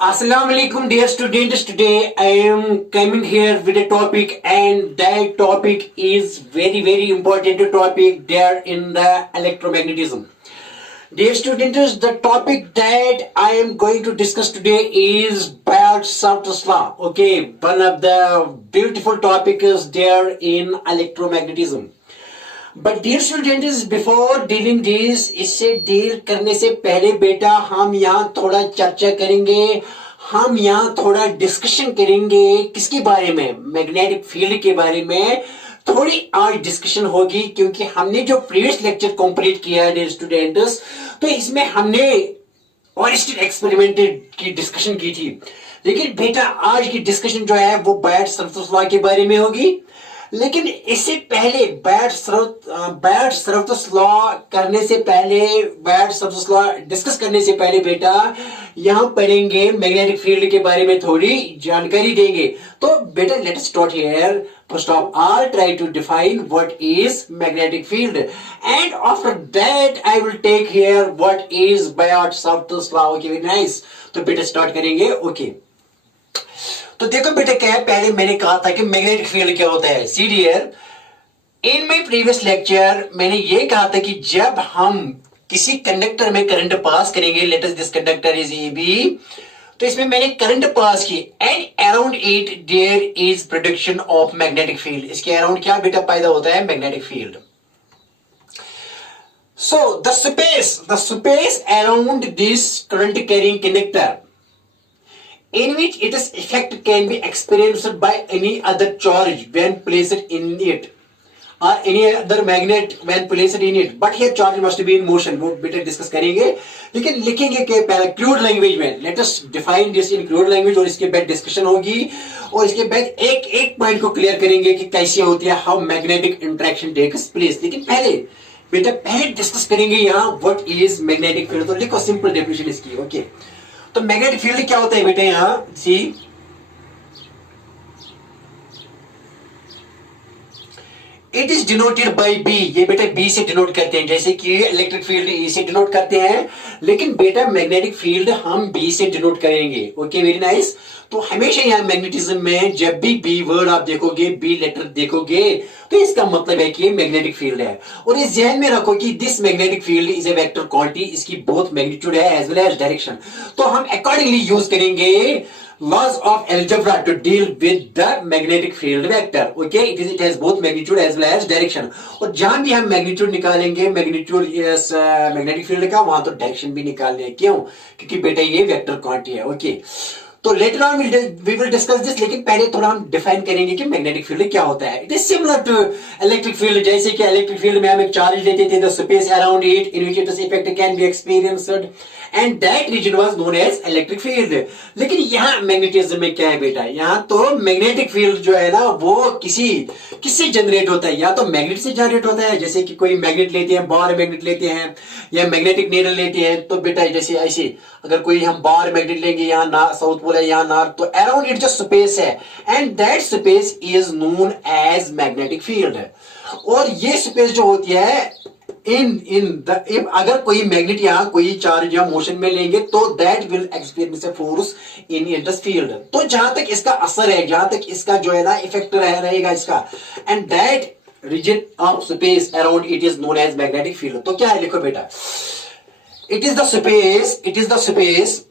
Assalamu alaikum dear students. Today I am coming here with a topic and that topic is very important topic there in the electromagnetism. Dear students, the topic that I am going to discuss today is Bayes-Sartre's law. Okay, one of the beautiful topics there in electromagnetism. But dear students before dealing this इससे deal करने से पहले बेटा हम यहाँ थोड़ा चर्चा करेंगे, हम यहाँ थोड़ा डिस्कशन करेंगे किसके बारे में, मैग्नेटिक फील्ड के बारे में थोड़ी आज डिस्कशन होगी, क्योंकि हमने जो प्रीवियस लेक्चर कंप्लीट किया है डियर स्टूडेंट्स, तो इसमें हमने ऑरिस्टल एक्सपेरिमेंट की डिस्कशन की थी। लेकिन बेटा आज की डिस्कशन जो है वो बायट-सावर्ट्स लॉ के बारे में होगी। लेकिन इससे पहले बायट-सावर्ट्स लॉ करने से पहले, बायट-सावर्ट्स लॉ डिस्कस करने से पहले बेटा यहां पढ़ेंगे मैग्नेटिक फील्ड के बारे में थोड़ी जानकारी देंगे। तो बेटा late us start here. First of all, try to define what is magnetic field, and after that I will take here what is Bayes-Sartre's law. Okay, very nice. तो बेटा स्टार्ट करेंगे। ओके तो देखो बेटा क्या है, पहले मैंने कहा था कि मैग्नेटिक फील्ड क्या होता है। See dear, in my previous lecture मैंने ये कहा था कि जब हम किसी कंडक्टर में करंट पास करेंगे, let us this conductor is AB, तो इसमें मैंने करंट पास की and around it there is production of magnetic field. इसके अराउंड क्या बेटा पैदा होता है, magnetic field. So the space around this current carrying conductor in which its effect can be experienced by any other charge when placed in it or any other magnet when placed in it, but here charge must be in motion। वो बेटा discuss करेंगे, लेकिन लिखेंगे कि पहले crude language में। Let us define this in crude language, और इसके बाद डिस्कशन होगी, और इसके बाद एक पॉइंट को क्लियर करेंगे कि कैसे होती है, how magnetic interaction takes place. लेकिन पहले डिस्कस करेंगे यहाँ व्हाट इज मैग्नेटिक फील्ड। तो लिखो सिंपल डेफिनेशन इसकी। ओके तो मैग्नेटिक फील्ड क्या होता है बेटा, यहां see it is denoted by B. ये बेटा बी से डिनोट करते हैं, जैसे कि इलेक्ट्रिक फील्ड ई से डिनोट करते हैं, लेकिन बेटा मैग्नेटिक फील्ड हम बी से डिनोट करेंगे। Okay very nice. तो हमेशा यहाँ मैग्नेटिज्म में जब भी बी वर्ड आप देखोगे, बी लेटर देखोगे, तो इसका मतलब है कि ये मैग्नेटिक फील्ड है। और इस ध्यान में रखो कि this magnetic field is a vector quantity, इसकी बोथ मैग्नीट्यूड है एज वेल एज डायरेक्शन। तो हम अकॉर्डिंगली यूज करेंगे laws of algebra to deal with the magnetic field vector. Okay, it has both magnitude as well as direction. और जहां भी हम magnitude निकालेंगे, मैग्नीट्यूड मैग्नेटिक फील्ड का, वहां तो डायरेक्शन भी निकालने हैं। क्यों? क्योंकि बेटा ये वेक्टर क्वांटिटी है। ओके तो later on we will discuss this, लेकिन पहले थोड़ा हम डिफाइन करेंगे कि मैग्नेटिक फील्ड क्या होता है। It is similar to electric field, जैसे कि इलेक्ट्रिक फील्ड में हम एक चार्ज लेते थे, the space around it in which its effect can be experienced and that region was known as electric field. लेकिन यहाँ मैग्नेटिज्म में क्या है बेटा, यहाँ तो मैग्नेटिक फील्ड जो है ना वो किससे जनरेट होता है, या तो मैग्नेट से जनरेट होता है, जैसे कि कोई मैग्नेट लेते हैं, बार मैग्नेट लेते हैं, या मैग्नेटिक नीडल लेते हैं। तो बेटा जैसे ऐसे अगर कोई हम बार मैग्नेट लेंगे, यहाँ साउथ पोल है, यहाँ नॉर्थ, तो अराउंड इट जो स्पेस है and that space is known as magnetic field. और ये स्पेस जो होती है अगर कोई मैग्नेट यहाँ कोई चार्ज या मोशन में लेंगे, तो that will experience a force in it field. तो जहां तक इसका असर है, जहां तक इसका जो है ना इफेक्ट रहेगा इसका, and that region of space around it is known as magnetic field. तो क्या है, लिखो बेटा, इट इज द स्पेस,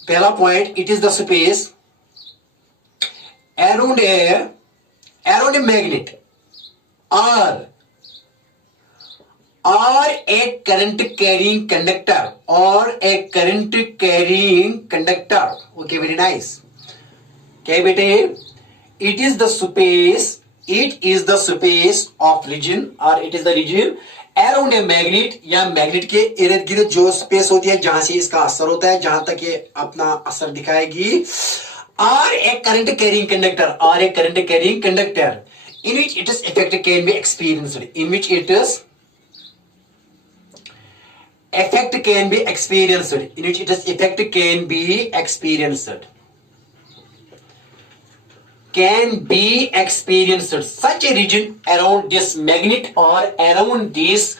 पहला point, it is the space around a magnet or a current carrying conductor, okay very nice। क्या बेटे, it is the space of region, or it is the region around a magnet, या magnet के इर्द गिर्द जो space होती है जहां से इसका असर होता है, जहां तक ये अपना असर दिखाएगी, or a current carrying conductor in which its effect can be experienced, effect can be experienced, in which its effect can be experienced, such a region around this magnet or around this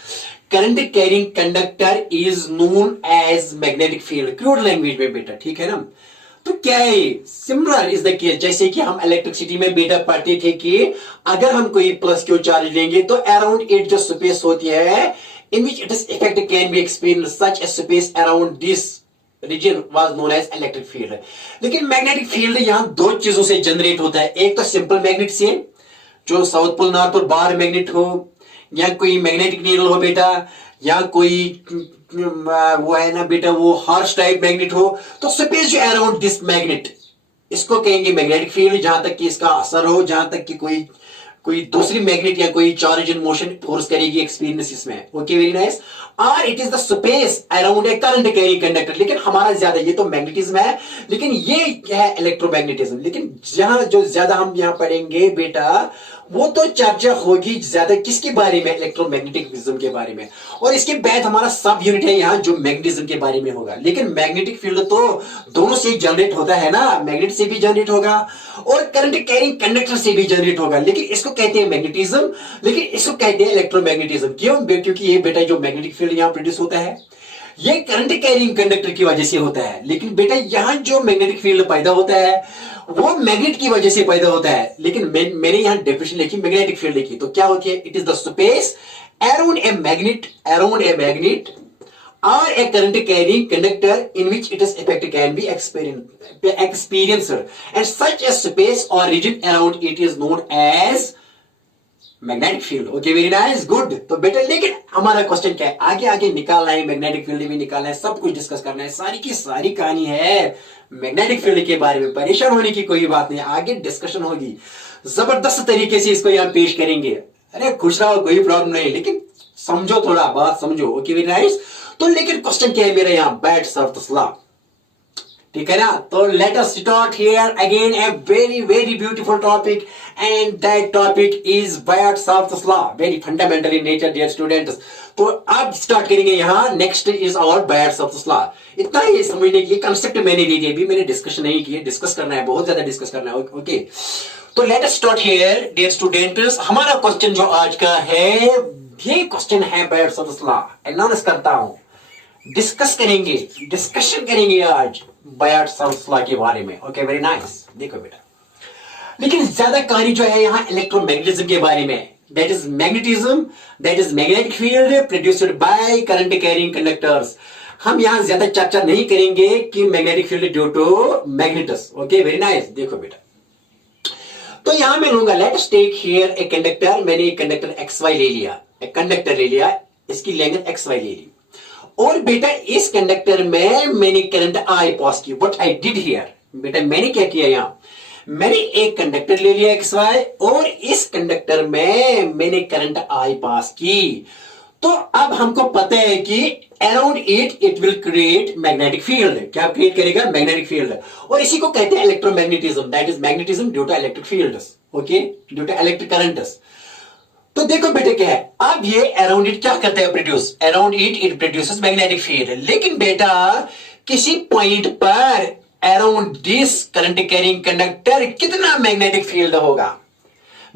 current carrying conductor is known as magnetic field। Crude language में बेटा, ठीक है ना। तो क्या है, similar is the case, जैसे कि हम इलेक्ट्रिसिटी में बेटा पढ़ते थे कि अगर हम कोई प्लस क्यू चार्ज लेंगे तो अराउंड इट जो स्पेस होती है in which it is effect can be experience such a space around this region was known as electric field. लेकिन मैग्नेटिक फील्ड यहां दो चीजों से जनरेट होता है, एक तो सिंपल मैग्नेट से, जो south pole north pole bar magnet हो, या कोई मैग्नेटिक नीडल हो बेटा, या कोई वो है ना बेटा वो हॉर्स टाइप मैग्नेट हो, तो स्पेस जो अराउंड दिस मैग्नेट, इसको कहेंगे मैग्नेटिक फील्ड, जहां तक कि इसका असर हो, जहां तक कि कोई कोई दूसरी मैग्नेट या कोई चार्ज इन मोशन फोर्स करेगी एक्सपीरियंस इसमें। Okay very nice. और it is the space around a current carrying conductor. लेकिन हमारा ज्यादा, ये तो मैग्नेटिज्म है, लेकिन ये क्या है, इलेक्ट्रोमैग्नेटिज्म। लेकिन जहां जो ज्यादा हम यहां पढ़ेंगे बेटा, वो तो चर्चा होगी ज्यादा किसके बारे में, इलेक्ट्रोमैग्नेटिज्म के बारे में। और इसके बाद हमारा सब यूनिट है यहाँ जो मैग्नेटिज्म के बारे में होगा। लेकिन मैग्नेटिक फील्ड तो दोनों से जनरेट होता है ना, मैग्नेट से भी जनरेट होगा और करंट कैरिंग कंडक्टर से भी जनरेट होगा। लेकिन इसको कहते हैं मैग्नेटिज्म, लेकिन इसको कहते हैं इलेक्ट्रोमैग्नेटिज्म। क्यों? क्योंकि ये बेटा जो मैग्नेटिक फील्ड यहाँ प्रोड्यूस होता है ये करंट कैरिंग कंडक्टर की वजह से होता है। लेकिन बेटा यहां जो मैग्नेटिक फील्ड पैदा होता है वो मैग्नेट की वजह से पैदा होता है। लेकिन मैंने यहां डेफिनेशन लिखी, मैग्नेटिक फील्ड लिखी, तो क्या होती है, it is the space around a magnet or a current carrying conductor in which its effect can be experienced and such a space or region around it is known as magnetic field. Okay very nice, good. तो बेटा लेकिन हमारा question क्या है, आगे आगे निकालना है, मैग्नेटिक फील्ड भी निकालना है, सब कुछ डिस्कस करना है, सारी की सारी कहानी है मैग्नेटिक फील्ड के बारे में। परेशान होने की कोई बात नहीं, आगे डिस्कशन होगी, जबरदस्त तरीके से इसको यहाँ पेश करेंगे। अरे खुश रहो, कोई प्रॉब्लम नहीं, लेकिन समझो, थोड़ा बात समझो। Okay very nice. तो लेकिन क्वेश्चन क्या है मेरा यहाँ, बैट-सावर्थ लॉ, ठीक है ना। तो let us start here again a very very beautiful topic and that topic is Biot Savart law, very fundamental in nature dear students. तो अब स्टार्ट करेंगे यहाँ, next is our Biot Savart law. इतना ही समझने की कंसेप्ट मैंने दे दिया, अभी मैंने डिस्कशन नहीं किया, डिस्कस करना है, बहुत ज्यादा डिस्कस करना है। ओके तो let us start here dear students. हमारा क्वेश्चन जो आज का है, ये क्वेश्चन है बैट-सावर्थ लॉ, अनाउंस करता हूं, डिस्कस करेंगे, डिस्कशन करेंगे आज बैट-सावर्थ लॉ के बारे में। Okay very nice. देखो बेटा, लेकिन ज्यादा कहानी जो है यहाँ इलेक्ट्रोमैग्नेटिज्म के बारे में, that is magnetism, that is magnetic field produced by current carrying conductors. हम यहाँ ज्यादा चर्चा नहीं करेंगे कि magnetic field due to magnets. Okay very nice. देखो बेटा, तो यहां मैं लूंगा, let us take here a conductor, मैंने एक कंडक्टर XY ले लिया, एक कंडक्टर ले लिया, इसकी लेंथ XY ले ली, और बेटा इस कंडक्टर में मैंने करंट I पास की। व्हाट आई डिड हियर, बेटा मैंने क्या किया, यहाँ मैंने एक कंडक्टर ले लिया XY और इस कंडक्टर में मैंने करंट I पास की। तो अब हमको पता है कि around it will create magnetic field. क्या क्रिएट करेगा, मैग्नेटिक फील्ड, और इसी को कहते हैं electromagnetism, that is magnetism due to electric fields. Okay, due to electric currents. तो देखो बेटे क्या है, अब ये अराउंड इट क्या करता है, produce, around it produces magnetic field. लेकिन बेटा किसी पॉइंट पर around this current carrying conductor कितना मैग्नेटिक फील्ड होगा,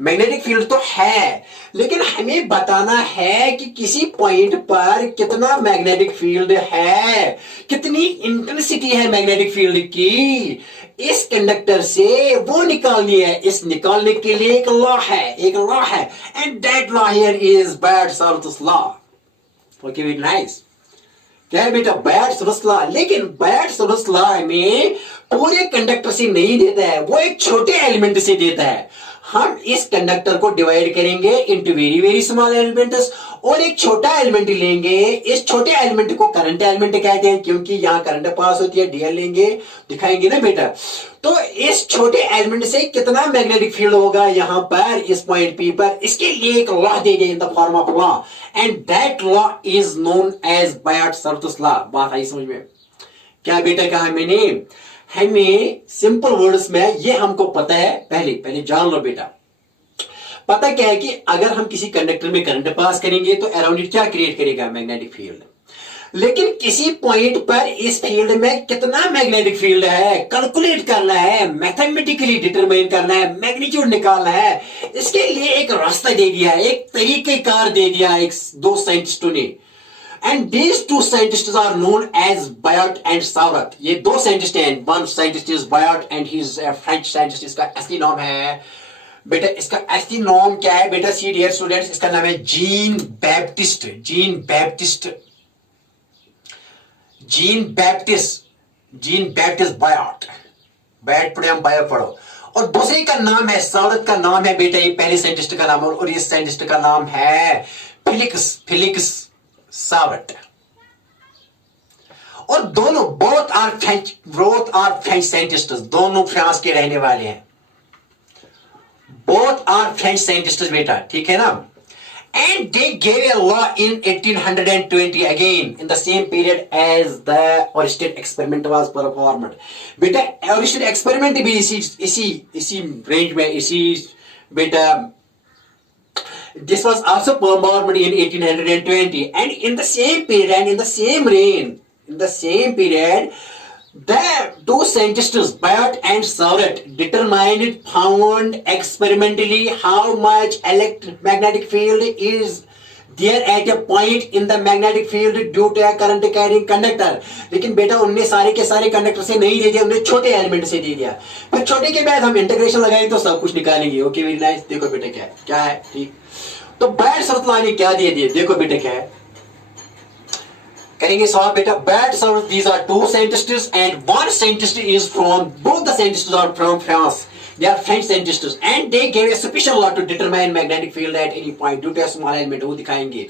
मैग्नेटिक फील्ड तो है, लेकिन हमें बताना है कि किसी पॉइंट पर कितना मैग्नेटिक फील्ड है, कितनी इंटेंसिटी है मैग्नेटिक फील्ड की, इस कंडक्टर से वो निकालनी है। इस निकालने के लिए एक लॉ है, and that law here is Biot Savart law. Okay very nice. क्या है बेटा, बैट-सावर्थ लॉ। लेकिन बैट-सावर्थ लॉ हमें पूरे कंडक्टर से नहीं देता है, वो एक छोटे एलिमेंट से देता है। हम इस कंडक्टर को डिवाइड करेंगे into very very small elements और एक छोटा एलिमेंट लेंगे। इस छोटे एलिमेंट को करंट एलिमेंट कहते हैं, क्योंकि यहां करंट पास होती है, डीएल लेंगे, दिखाएंगे ना बेटा। तो इस छोटे एलिमेंट से कितना मैग्नेटिक फील्ड होगा यहां पर, इस पॉइंट पी पर, इसके लिए एक लॉ देंगे in the form of law, and that law is known as Biot Savart law. बात आई समझ में? क्या बेटा कहा मैंने, हमें सिंपल वर्ड्स में ये हमको पता है, पहले जान लो बेटा। पता क्या है कि अगर हम किसी कंडक्टर में करंट पास करेंगे तो अराउंड इट क्या क्रिएट करेगा, मैग्नेटिक फील्ड। लेकिन किसी पॉइंट पर इस फील्ड में कितना मैग्नेटिक फील्ड है कैलकुलेट करना है, मैथमेटिकली डिटरमाइन करना है, मैग्नीट्यूड निकालना है। इसके लिए एक रास्ता दे दिया है, एक तरीकेकार दे दिया है दो साइंटिस्टों ने। And these two scientists are known as Biot and Savart. ये दो साइंटिस्ट हैं, one scientist is Biot and he is a French scientist. इसका असली नाम है बेटा, इसका असली नाम क्या है बेटा? सी डियर स्टूडेंट्स, इसका नाम है Jean Baptiste, Jean Baptiste, Jean Baptiste, Jean Baptiste Biot. बैट पढ़े हम बायो पढ़ो। और दूसरे का नाम है सावरत, का नाम है बेटा, ये पहले साइंटिस्ट का नाम है और इस साइंटिस्ट का नाम है फिलिक्स, फिलिक्स सावरत। और दोनों बोथ आर फ्रेंच साइंटिस्ट, दोनों फ्रांस के रहने वाले हैं। बोथ आर फ्रेंच साइंटिस्ट बेटा, ठीक है ना। And they gave a law in 1820 again in the same period as the Oersted experiment was performed. बेटा Oersted experiment भी इसी range में, इसी बेटा this was also performed in 1820 and in the same period and in the same reign, in the same period the two scientists Biot and Sauret found experimentally how much electromagnetic field is there at a point in the magnetic field due to a current carrying conductor. लेकिन बेटा उनने सारे के सारे conductor से नहीं दे दिया, उन्हें छोटे एलिमेंट से दे दिया। फिर छोटे के बाद हम इंटीग्रेशन लगाएंगे तो सब कुछ निकालेंगे। Okay very nice. देखो बेटा क्या है, क्या है, ठीक। तो बायट सावरत लॉ ने क्या दे दिया, देखो बेटा क्या है, करेंगे सॉल्व बेटा। बायट सावरत, these are two scientists and one scientist is from, both the scientists are from France. They are French scientists and they gave a special law to determine magnetic field at any point due to a small element, वो दिखाएंगे।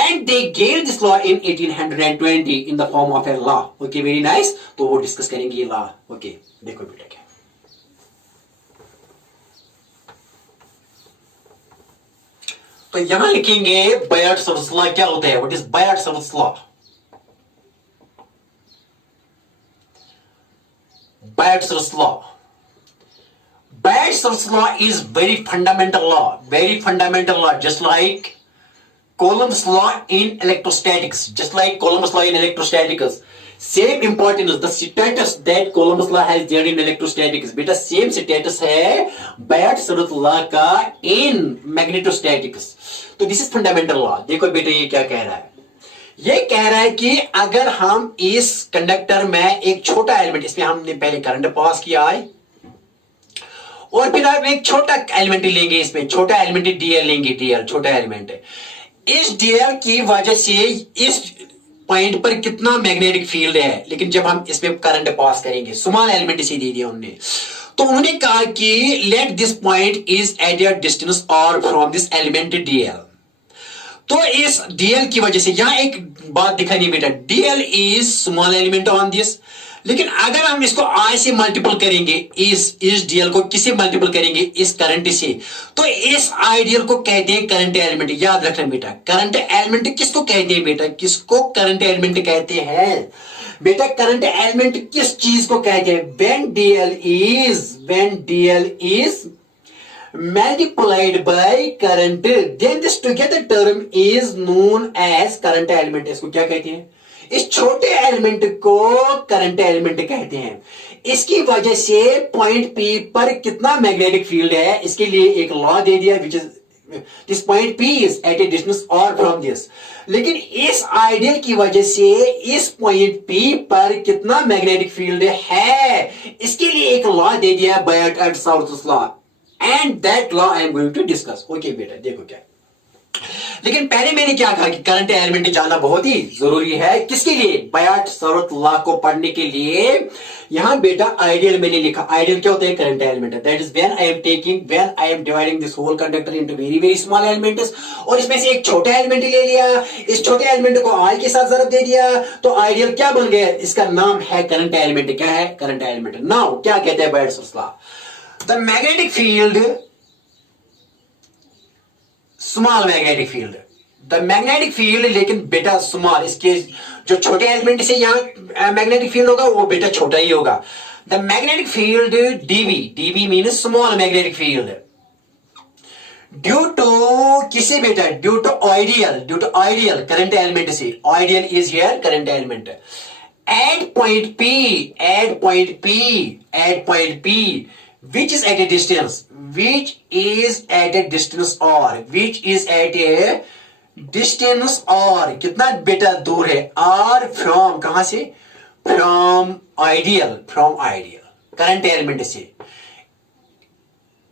And they gave this law in 1820 in the form of a law. Okay, very nice। तो वो discuss करेंगे ये law। Okay, देखो बेटा क्या, तो यहां लिखेंगे बायट सावरत लॉ क्या होता है। व्हाट इज बायट सावरत law? Bayes' law. Bayes' law is very fundamental law, just like Coulomb's law in electrostatics, Same importance, the status that Coulomb's law has there in electrostatics, बेटा same status है Bayes' law का in magnetostatics। तो this is fundamental law। देखो बेटा ये क्या कह रहा है, ये कह रहा है कि अगर हम इस कंडक्टर में एक छोटा एलिमेंट, इसमें हमने पहले करंट पास किया है और फिर हम एक छोटा एलिमेंट लेंगे, इसमें छोटा एलिमेंट डीएल लेंगे, डीएल छोटा एलिमेंट है। इस डीएल की वजह से इस पॉइंट पर कितना मैग्नेटिक फील्ड है, लेकिन जब हम इसमें करंट पास करेंगे, स्मॉल एलिमेंट से दे दिया उन्होंने, तो उन्होंने कहा कि late this point is at a distance और फ्रॉम दिस एलिमेंट डीएल। तो इस डीएल की वजह से यहां एक बात दिखाई बेटा, DL is small element on this, लेकिन अगर हम इसको आई से मल्टीपल करेंगे, इस डीएल को किससे मल्टीपल करेंगे, इस करंट से, तो इस आइडियल को कहते हैं करंट एलिमेंट। याद रखना बेटा, करंट एलिमेंट किसको कहते हैं बेटा, किसको करंट एलिमेंट कहते हैं बेटा? करंट एलिमेंट किस चीज को कहते हैं? when DL is multiplied by current, then this together term is known as current element। इसको क्या कहते हैं? इस छोटे एलिमेंट को करंट एलिमेंट कहते हैं। इसकी वजह से पॉइंट P पर कितना मैग्नेटिक फील्ड है, इसके लिए एक लॉ दे दिया, which is this point P is at a distance or from this। लेकिन इस आइडियल की वजह से इस पॉइंट P पर कितना मैग्नेटिक फील्ड है, इसके लिए एक लॉ दे दिया बायट एंड सावरत law, and that law I am going to discuss। Okay बेटा देखो क्या, लेकिन पहले मैंने क्या कहा कि करंट एलिमेंट जानना बहुत ही जरूरी है, किसके लिए? बायट सावरत लॉ को पढ़ने के लिए। यहां बेटा आइडियल मैंने लिखा, आइडियल क्या होता है? Current element. That is when I am dividing this whole conductor into very very small elements, और इसमें से एक छोटा एलिमेंट ले लिया, इस छोटे एलिमेंट को आई के साथ जरूर दे दिया, तो आइडियल क्या बन गया? इसका नाम है करंट एलिमेंट। क्या है? Current element. नाउ क्या कहते हैं बायट सावरत law? The magnetic field, small magnetic field, the magnetic field, लेकिन बेटा स्मॉल, इसके जो छोटे एलिमेंट से यहाँ मैग्नेटिक फील्ड होगा वो बेटा छोटा ही होगा। The magnetic field dV means small magnetic field, due to किसे बेटा? Due to I dl current element से, I dl is here current element at point P which is at a distance or which is at a distance और कितना बेटा दूर है, are from कहां से, from ideal, from ideal current element से।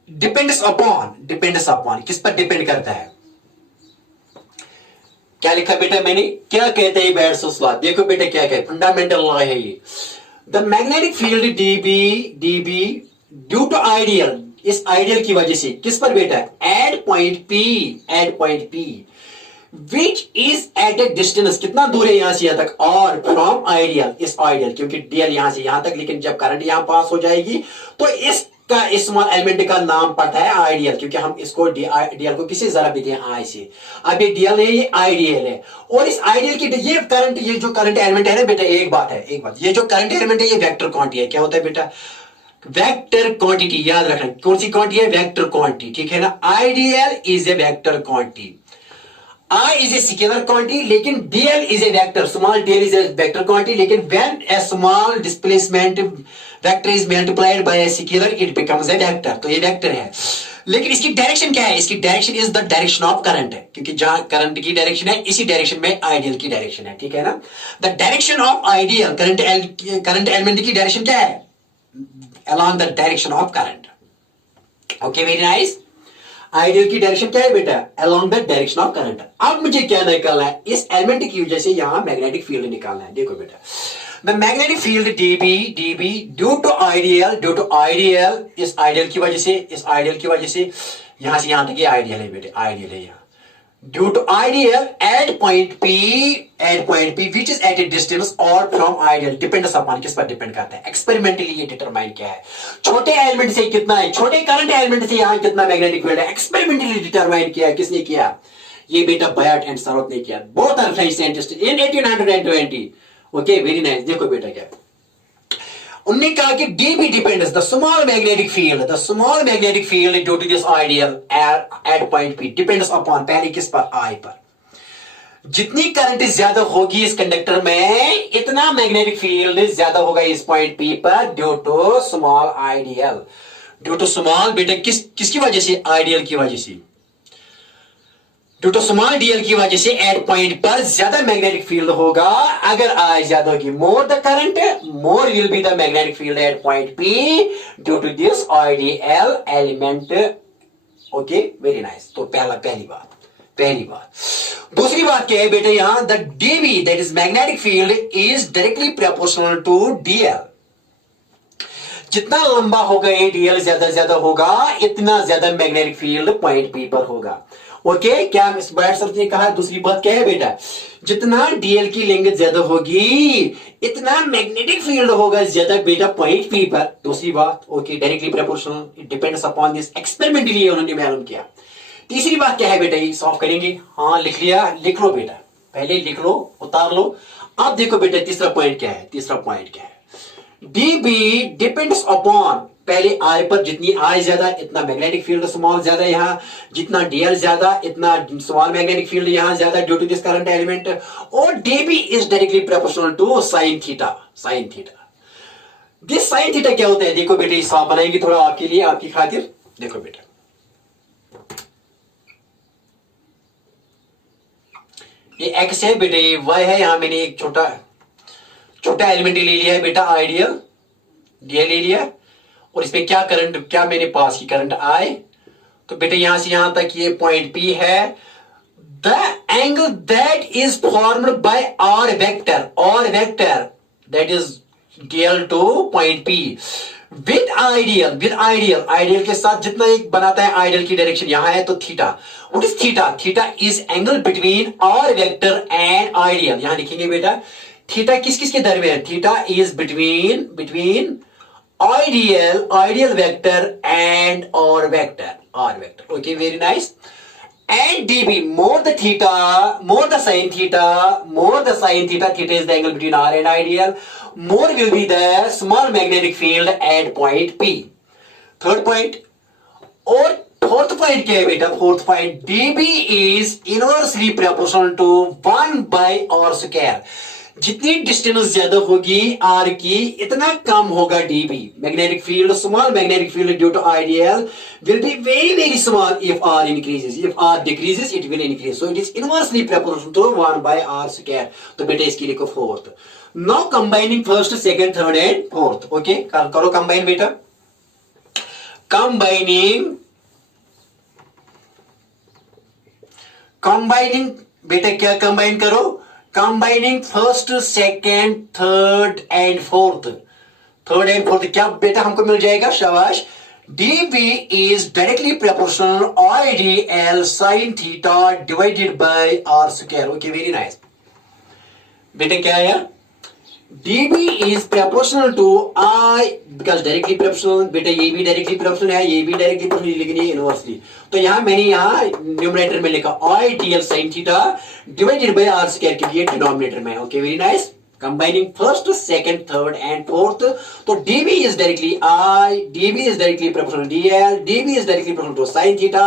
Depends upon, depends upon किस पर डिपेंड करता है, क्या लिखा बेटा मैंने, क्या कहते हैं बैट्स लॉ, देखो बेटा क्या कहते, फंडामेंटल लॉ है ये। The magnetic field DB due to I D L, इस आइडियल की वजह से, किस पर बेटा, at point P which is at a distance, कितना दूर है यहां से यहां तक, और फ्रॉम आइडियल, इस आइडियल, क्योंकि डीएल यहां से यहां तक, लेकिन जब करंट यहां पास हो जाएगी तो इसका स्मॉल एलिमेंट का नाम पड़ता है आइडियल, क्योंकि हम इसको डीएल को किसी जरा देते हैं आई से। अब ये डीएल है, ये आइडियल है, और इस आइडियल की ये करंट, ये जो करंट एलिमेंट है ना बेटा, एक बात, ये जो करंट एलिमेंट है ये वेक्टर क्वांटिटी है। क्या होता है बेटा, वेक्टर क्वांटिटी, याद रखना कौन सी क्वांटिटी है, वेक्टर क्वांटिटी, ठीक है ना। Ideal is a vector quantity, I is a scalar quantity, लेकिन dl is a vector, small dl is a vector quantity, लेकिन when a small displacement vector is multiplied by a scalar it becomes a vector, तो ये vector है। लेकिन इसकी direction क्या है, इसकी direction is the direction of current है, क्योंकि जहां करंट की डायरेक्शन है इसी डायरेक्शन में आइडियल की डायरेक्शन है, ठीक है ना। The direction of ideal current element की डायरेक्शन क्या है, along the direction of current, okay, very nice। Ideal की डायरेक्शन क्या है बेटा, along the direction of current. अब मुझे क्या निकालना है, इस एलिमेंट की वजह से यहां मैग्नेटिक फील्ड निकालना है। देखो बेटा, the magnetic field DB due to I D L, इस आइडियल की वजह से यहां से यहां तक ये आइडियल है बेटे, आइडियल है यहां, due to ideal at point P which is at a distance और फ्रॉम आइडियल, डिपेंड्स अपॉन, किस पर डिपेंड करता है, एक्सपेरिमेंटली ये डिटरमाइन किया है। छोटे एलिमेंट से कितना है, छोटे करंट एलिमेंट से यहां कितना मैग्नेटिक फील्ड है, एक्सपेरिमेंटली डिटरमाइन किया है। किसने किया, ये बेटा बायट एंड सारोत ने किया, both are French scientist in 1820। Okay, very nice. देखो बेटा क्या उन्होंने कहा कि dB depends the small magnetic field due to this I D L at point P depends upon, पहले किस पर, I पर। जितनी करंट ज्यादा होगी इस कंडक्टर में इतना मैग्नेटिक फील्ड ज्यादा होगा इस पॉइंट P पर, due to small I D L, due to small बेटा किसकी वजह से, आइडियल की वजह से, ड्यू टू स्मॉल डीएल की वजह से एट पॉइंट पर ज्यादा मैग्नेटिक फील्ड होगा। अगर आई ज्यादा होगी, more the current more will be the magnetic field at point P due to this I D L element. Okay, very nice. तो पहली बात। दूसरी बात क्या है बेटा, यहां the DB that is magnetic field is directly proportional to DL. जितना लंबा होगा ये डीएल ज्यादा होगा, इतना ज्यादा मैग्नेटिक फील्ड पॉइंट पी पर होगा। ओके, क्या बैट सर ने कहा, दूसरी बात क्या है बेटा, जितना डीएल की लेंथ ज्यादा होगी इतना मैग्नेटिक फील्ड होगा ज्यादा बेटा पॉइंट पी पर। दूसरी बात, okay, directly proportional, it depends upon this, experimentally उन्होंने मालूम किया। तीसरी बात क्या है बेटा, ये सॉल्व करेंगे, हाँ लिख लिया, लिख लो बेटा, पहले लिख लो, उतार लो। अब देखो बेटा तीसरा पॉइंट क्या है, डीबी डिपेंड्स अपॉन, पहले आई पर, जितनी आई ज्यादा इतना मैग्नेटिक फील्ड स्मॉल ज्यादा यहां, जितना डीएल ज्यादा इतना स्मॉल मैग्नेटिक फील्ड यहां ज्यादा due to this current element, और dB is directly proportional to sine theta. This sine theta क्या होता है, देखो बेटे साफ बनाएंगे थोड़ा आपके लिए, आपकी खातिर। देखो बेटा ये एक्स है बेटा, ये वाई है, यहां मैंने एक छोटा एलिमेंट ले लिया है बेटा, आइडियल डीएल ले लिया, और इसमें क्या मैंने पास की करंट आई। तो बेटे यहां से यहां तक ये पॉइंट पी है। The angle that is formed by R vector that is DL to point P with I D L के साथ जितना एक बनाता है, आइडियल की डायरेक्शन यहां है तो theta. What is theta is angle between R vector and I D L. यहां लिखेंगे बेटा थीटा किसके दरमियान, theta is between I D L vector and R vector. Okay, very nice. And dB more the sin theta is the angle between R and ideal, more will be the small magnetic field at point P। Third point, और fourth point क्या है बेटा, fourth point, dB is inversely proportional to 1 by R square। जितनी distance ज्यादा होगी R की इतना कम होगा DB. Magnetic field, small magnetic field due to I D L will be very small if r increases. If r decreases it will increase. So it is inversely proportional to 1 by r square. तो बेटा इसकी लिखो fourth. Now combining first, second, third and fourth. Okay, करो combine बेटा. Combining बेटा क्या combine करो? Combining first, second, third and fourth. Third and fourth क्या बेटा हमको मिल जाएगा? शाबाश. dB is directly proportional IDL sin theta divided by r square. Okay, very nice. बेटा क्या है? dB is proportional to I because directly proportional. बेटा ये भी directly proportional है, ये भी directly proportional, लेकिन ये inversely. तो यहाँ मैंने यहाँ न्यूमरेटर में लिखा IDL sin theta divided by r square क्योंकि ये डिनोमिनेटर में है. Okay, very nice. Combining first, second, third and fourth. तो dB is directly I, dB is directly proportional to dl, dB is directly proportional to sin theta,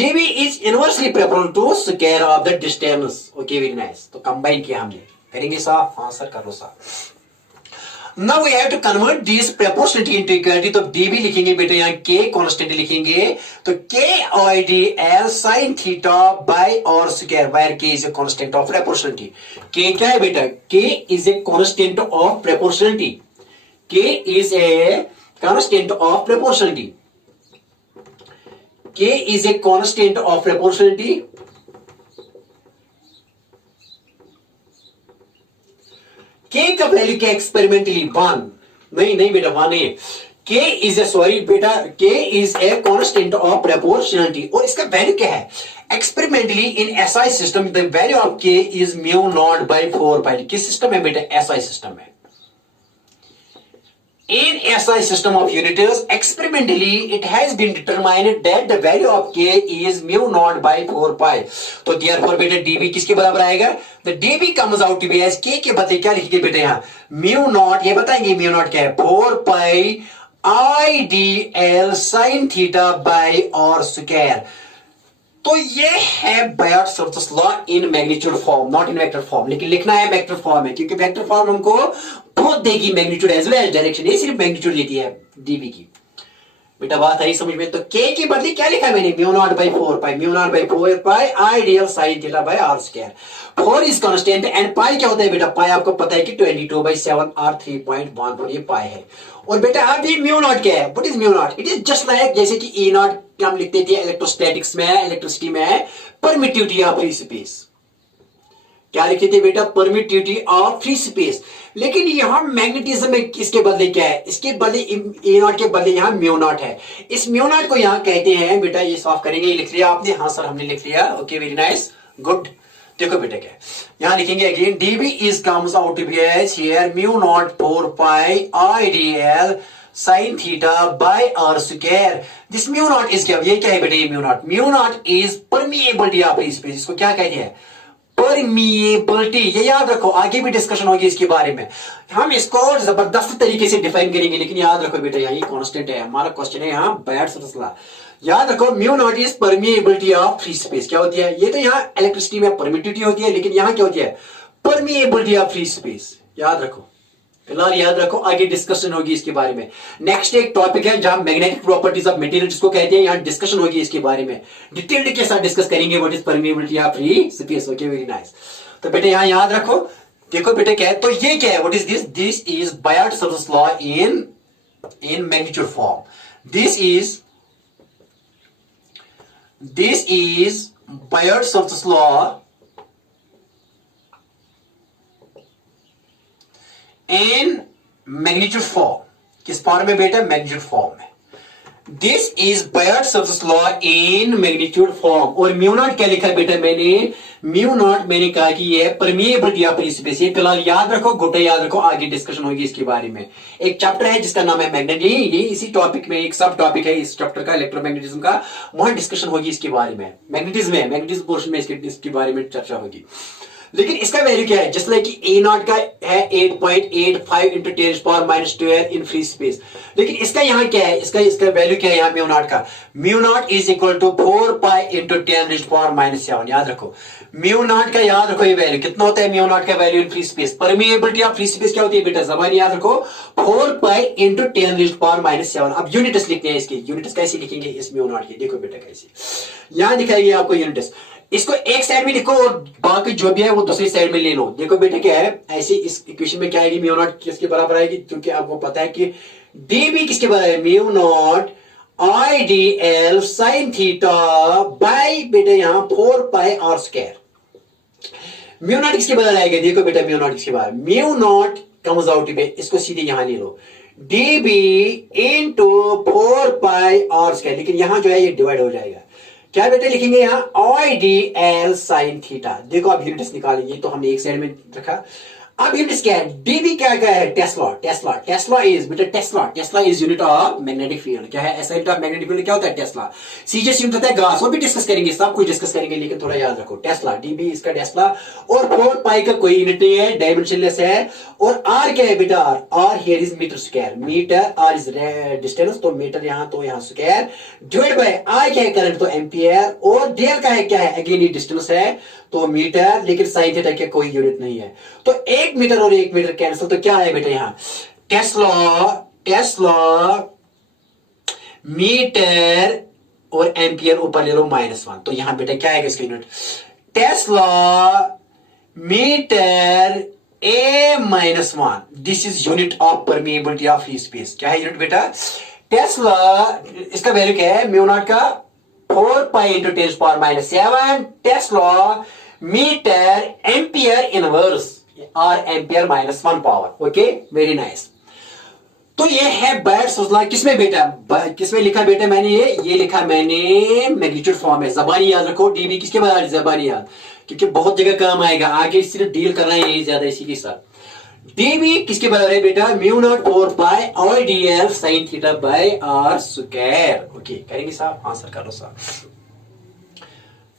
dB is inversely proportional to square of the distance. Okay, very nice. तो combine किया हमने. करेंगे साफ? हाँ sir कर लो साफ. Now we have to convert these proportionality into equality. तो dB लिखेंगे बेटा यहाँ k constant लिखेंगे. तो k IDL sin theta by r square where k is a constant of proportionality. k क्या है बेटा? k is a constant of proportionality. k is a constant of proportionality. k is a constant of proportionality. k का value क्या? Experimentally 1. नहीं बेटा 1 नहीं. k is a sorry बेटा k is a constant of proportionality. और इसका value क्या है? Experimentally in SI system the value of k is mu naught by 4 pi. किस सिस्टम है बेटा? एसआई सिस्टम है. In SI system of unitars, experimentally it has been determined that the value of k is mu naught by 4 pi. तो therefore बेटा dB किसके बराबर आएगा? The dB comes out to be as k के बदले क्या लिखेंगे बेटा यहाँ? mu naught, ये बताएंगे mu naught क्या है? 4 pi IDL sin theta by r square. तो ये है Biot Savart law in magnitude form, not in vector form. लेकिन लिखना है वेक्टर फॉर्म है क्योंकि वेक्टर फॉर्म हमको बहुत देगी magnitude as well as direction. ये सिर्फ मैग्नीट्यूड देती है डीबी की. बेटा बात आई समझ में? तो k के बदले क्या लिखा है मैंने? Mu naught by 4 pi. Mu naught by 4 pi ideal sine theta bye r square. 4 is constant and pi क्या होता है बेटा? पाई आपको पता है कि 22/7 r 3.14 ये पाई है. और बेटा अभी म्यू नॉट क्या है? What is mu not? It is just like जैसे कि ई नॉट हम लिखते थे इलेक्ट्रोस्टैटिक्स में, इलेक्ट्रिसिटी में, परमिटिविटी ऑफ फ्री स्पेस. क्या लिखते थे बेटा? Permittivity of free space. लेकिन यहां मैग्नेटिज्म में किसके बदले क्या है? इसके बदले ए नॉट के बदले यहां म्यू नॉट है. इस म्यू नॉट को यहां कहते हैं बेटा, ये सॉल्व करेंगे. ये लिख लिया आपने? हाँ सर हमने लिख लिया. Okay very nice, good. देखो बेटा क्या है यहां लिखेंगे again. DB is comes out to be as here mu not 4 pi I D L sin theta by r square. This mu naught is क्या? ये क्या है बेटा? ये mu naught. Mu naught is permeability of free space. इसको क्या कहते हैं? परमिएबिलिटी. ये याद रखो, आगे भी डिस्कशन होगी इसके बारे में. हम इसको जबरदस्त तरीके से डिफाइन करेंगे. लेकिन याद रखो बेटा यहाँ ये कांस्टेंट है. हमारा क्वेश्चन है यहाँ बायट-सवर्थ लॉ. याद रखो mu naught is permeability of free space. क्या होती है? ये तो यहाँ इलेक्ट्रिसिटी में परमिटिविटी होती है, लेकिन यहाँ क्या होती है? Permeability of free space. याद रखो, फिलहाल याद रखो, आगे डिस्कशन होगी इसके बारे में. नेक्स्ट एक टॉपिक है जहां मैग्नेटिक प्रॉपर्टीज ऑफ मटेरियल जिसको कहते हैं, यहां डिस्कशन होगी इसके बारे में. डिटेल्ड के साथ डिस्कस करेंगे what is permeability of free space. Okay very nice. तो बेटे यहां याद रखो. देखो बेटे क्या है? तो ये क्या है? What is this? This is Biot Savart law in magnitude form. This is Biot Savart law in magnitude form. किस फॉर्म में बेटा? मैग्नीट्यूड फॉर्म में. This is Biot Savart law in magnitude form. और म्यू नॉट क्या लिखा बेटा मैंने? म्यू नॉट मैंने कहा कि ये परमिएबिलिटी ऑफ फ्री स्पेस. ये फिलहाल याद रखो, गोटे याद रखो, आगे डिस्कशन होगी इसके बारे में. एक चैप्टर है जिसका नाम है मैग्नेट. ये इसी टॉपिक में एक सब टॉपिक है इस चैप्टर का, इलेक्ट्रोमैग्नेटिज्म का. वहां डिस्कशन होगी इसके बारे में. मैग्नेटिज्म पोर्शन में इसके बारे में चर्चा होगी. लेकिन इसका वैल्यू क्या है, जस्ट लाइक ए नॉट का है 8.85 इंटू 10⁻12 इन फ्री स्पेस, लेकिन इसका यहाँ क्या है, इसका इसका वैल्यू क्या है यहाँ म्यू नॉट का, mu naught is equal to 4 pi into 10⁻⁷ याद रखो म्यू नॉट का, याद रखो ये वैल्यू कितना होता है म्यू नॉट का value in free space, permeability of free space क्या होती है बेटा, जबान याद रखो 4 पाई इंटू 10⁻⁷। अब यूनिट्स लिखते हैं इसके, यूनिट्स कैसे लिखेंगे इस म्यू नॉट के, देखो बेटा कैसे यहां दिखाएंगे आपको यूनिट्स, इसको एक साइड में लिखो और बाकी जो भी है वो दूसरी साइड में ले लो। देखो बेटा क्या है, ऐसे इस इक्वेशन में क्या आएगी, म्यू नॉट किसके बराबर आएगी, क्योंकि आपको पता है कि डीबी किसके बराबर है, mu naught IDL sine theta by बेटा यहां 4 pi r square. Mu naught किसके बराबर आएगा, देखो बेटा म्यू नॉट किसके बराबर, म्यू नॉट कम्स आउट में, इसको सीधे यहां ले लो dB into 4 pi r square, लेकिन यहां जो है ये डिवाइड हो जाएगा, क्या बेटा लिखेंगे यहां आईडीएल साइन थीटा। देखो अब यूनिट्स निकालेंगे, तो हमने एक साइड में रखा, अब यूनिट्स क्या है, डीबी क्या क्या है, टेस्ला, टेस्ला, टेस्ला इज बेटा Tesla, Tesla is unit of magnetic field, क्या है ऐसा यूनिट ऑफ मैग्नेटिक फील्ड क्या होता है टेस्ला, सीजीएस यूनिट होता है गास, वो भी डिस्कस करेंगे, सब कुछ डिस्कस करेंगे, लेकिन थोड़ा याद रखो टेस्ला, डीबी इसका टेस्ला, और 4 पाई का कोई यूनिट नहीं है, डायमेंशनलेस है, और आर क्या है बेटा, R here is metre square, metre R is distance, तो मीटर यहां तो यहां स्क्वायर डिवाइड बाय आई क्या है करंट, तो एम्पियर, और डेल का है क्या है, अगेन ये डिस्टेंस है तो मीटर, लेकिन साइन थीटा के कोई यूनिट नहीं है, तो 1 मीटर और 1 मीटर कैंसिल, तो क्या है बेटा यहां टेस्ला, टेस्ला मीटर और एम्पियर ऊपर ले लो -1, तो यहां बेटा क्या आएगा इसका unit, tesla metre A-1, this is unit of permeability of free space, क्या है यूनिट बेटा टेस्ला, इसका वैल्यू क्या है म्यू नॉट का 4 pi into 10⁻⁷ tesla metre ampere inverse और ampere -1 power, okay very nice. तो ये है बायट्स लॉ, किसमें बेटा, किसमें लिखा बेटा मैंने, ये लिखा मैंने मैग्नीट्यूड फॉर्म में, जबानी याद रखो डीबी किसके बराबर, जबानी याद, क्योंकि बहुत जगह काम आएगा आगे, सिर्फ डील करना है यही ज्यादा इसी के साथ। डीबी किसके बराबर है बेटा, mu not 4 pi I D L sine theta by R square, okay करेंगे साहब, आंसर कर लो साहब,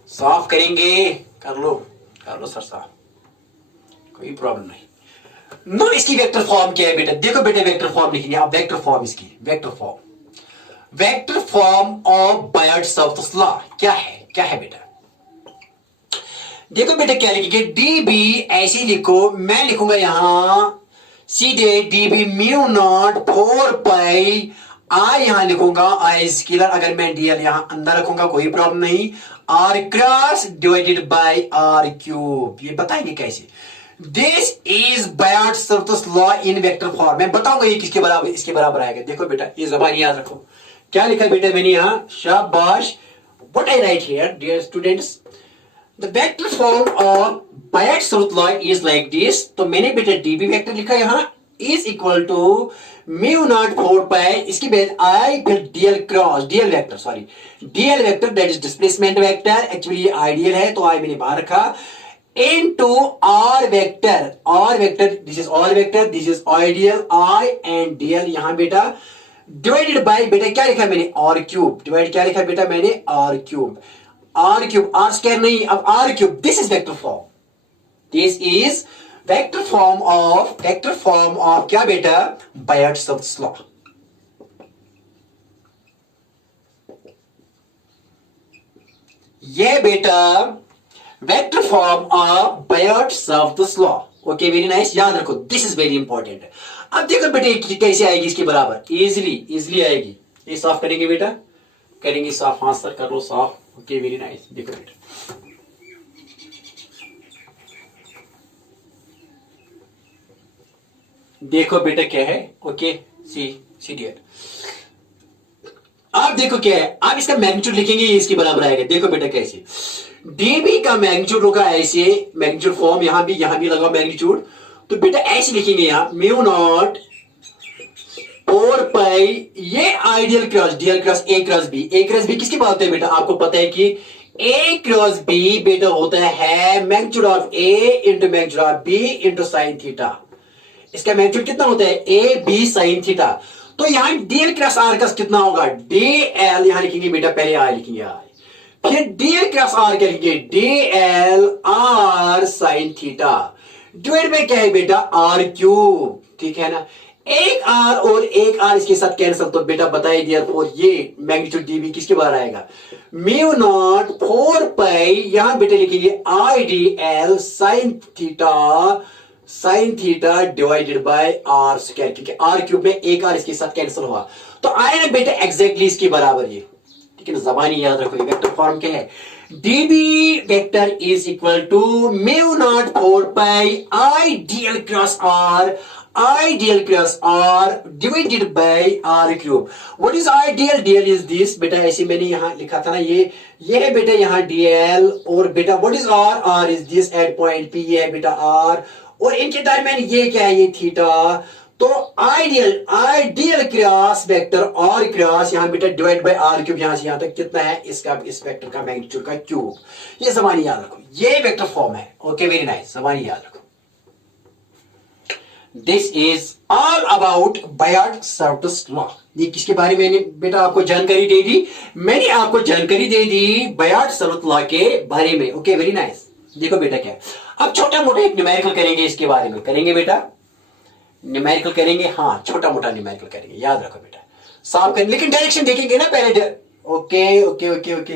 साफ करेंगे, कर लो सर साहब, कोई प्रॉब्लम नहीं। नो इसकी वेक्टर फॉर्म क्या है बेटा, देखो बेटा वेक्टर फॉर्म लिखेंगे आप, वेक्टर फॉर्म इसकी, vector form of Biot Savart law क्या है बेटा, देखो बेटा क्या लिखेंगे, डीबी ऐसे लिखो, मैं लिखूंगा यहां सीधे डीबी म्यू नॉट 4 पाई, आई यहां लिखूंगा आई स्केलर, अगर मैं डीएल यहां अंदर रखूंगा कोई प्रॉब्लम नहीं, r cross divided by are cube, ये बताएंगे कैसे, this is Biot Savart law in vector form, मैं बताऊंगा ये किसके बराबर, इसके बराबर आएगा। देखो बेटा ये जबान याद रखो, क्या लिखा बेटा मैंने यहां, शाबाश, what I write here dear students, the vector form of Biot Savart law is like this, तो मैंने बेटा डीबी वेक्टर लिखा यहां is equal to mu not 4 pi, इसके बाद आई फिर dl cross, dl vector that is displacement vector, actually ये I dl है तो आई मैंने बाहर रखा, into r vector, this is r vector, this is I dl, I and dl यहां बेटा डिवाइडेड बाय बेटा क्या लिखा मैंने, आर क्यूब, डिवाइड क्या लिखा बेटा मैंने, आर क्यूब, आर स्क्वायर नहीं, अब r cube, this is vector form, this is vector form of क्या बेटा, बायट-सावर्त लॉ। ये बेटा vector form of Biot Savart law, okay very nice, याद रखो दिस इज वेरी इंपॉर्टेंट। अब देखो बेटा कैसे आएगी इसके बराबर, इजिली आएगी, ये साफ करेंगे बेटा, करेंगे साफ, आंसर कर लो साफ, ओके वेरी नाइस। देखो बेटा देखो बेटा क्या है, ओके सी डियर, आप देखो क्या है, आप इसका मैग्नीट्यूड लिखेंगे ये इसके बराबर आएगा, देखो बेटा कैसे, डीबी का मैग्नीट्यूड होगा ऐसे, मैग्नीट्यूड फॉर्म यहां भी लगा मैग्नीट्यूड, तो बेटा ऐसे लिखेंगे यहां म्यू नॉट 4 पाई, ये I D L cross DL cross A cross B किसके बात होते हैं बेटा, आपको पता है कि ए क्रॉस बी बेटा होता है magnitude of A into magnitude of B into sine theta, इसका मैग्नीट्यूड कितना होता है, ए बी साइन थीटा, तो यहां डीएल क्रॉस आर का कितना होगा, डीएल यहां लिखेंगे बेटा, पहले आई लिखेंगे, आई फिर dl क्रॉस r करेंगे, dl r sin theta divide में क्या है बेटा r क्यूब, ठीक है ना। एक r और एक r इसके साथ कैंसिल, तो बेटा बताइए दिया, और ये मैग्नीट्यूड dv किसके बाहर आएगा, म्यू नॉट 4 पाई, यहां बेटा लिखिए I D L sine theta divided by R square, क्योंकि आर क्यूब में एक आर इसके साथ कैंसिल हुआ, तो आए ना बेटा एग्जैक्टली इसके बराबर ये, ठीक है ना। जबानी याद रखो, वेक्टर फॉर्म क्या है, DB vector is equal to mu not 4 pi I D L cross R divided by are cube. What is I D L is this बेटा, ऐसे मैंने यहां लिखा था ना, ये है बेटा यहाँ dl, और बेटा what is R is this at point p, ये है बेटा r, और इनके दरमियान ये क्या है, ये थीटा। तो आइडियल क्रॉस वेक्टर और क्रॉस यहां बेटा डिवाइड बाय आर क्यूब, यहां से यहां तक कितना है इसका, इस वेक्टर का मैग्नीट्यूड का क्यूब। ये जबानी याद रखो, ये वेक्टर फॉर्म है। ओके वेरी नाइस, जबानी याद रखो। This is all about Biot Savart's law. ये किसके बारे में बेटा आपको जानकारी दे दी, मैंने आपको जानकारी दे दी बायट-सावर्त लॉ के बारे में। Okay very nice. देखो बेटा क्या है, अब छोटा मोटा एक न्यूमेरिकल करेंगे, इसके बारे में करेंगे बेटा, न्यूमेरिकल करेंगे, हाँ छोटा मोटा न्यूमेरिकल करेंगे, याद रखो बेटा, साफ करेंगे, लेकिन डायरेक्शन देखेंगे ना पहले। ओके ओके ओके ओके,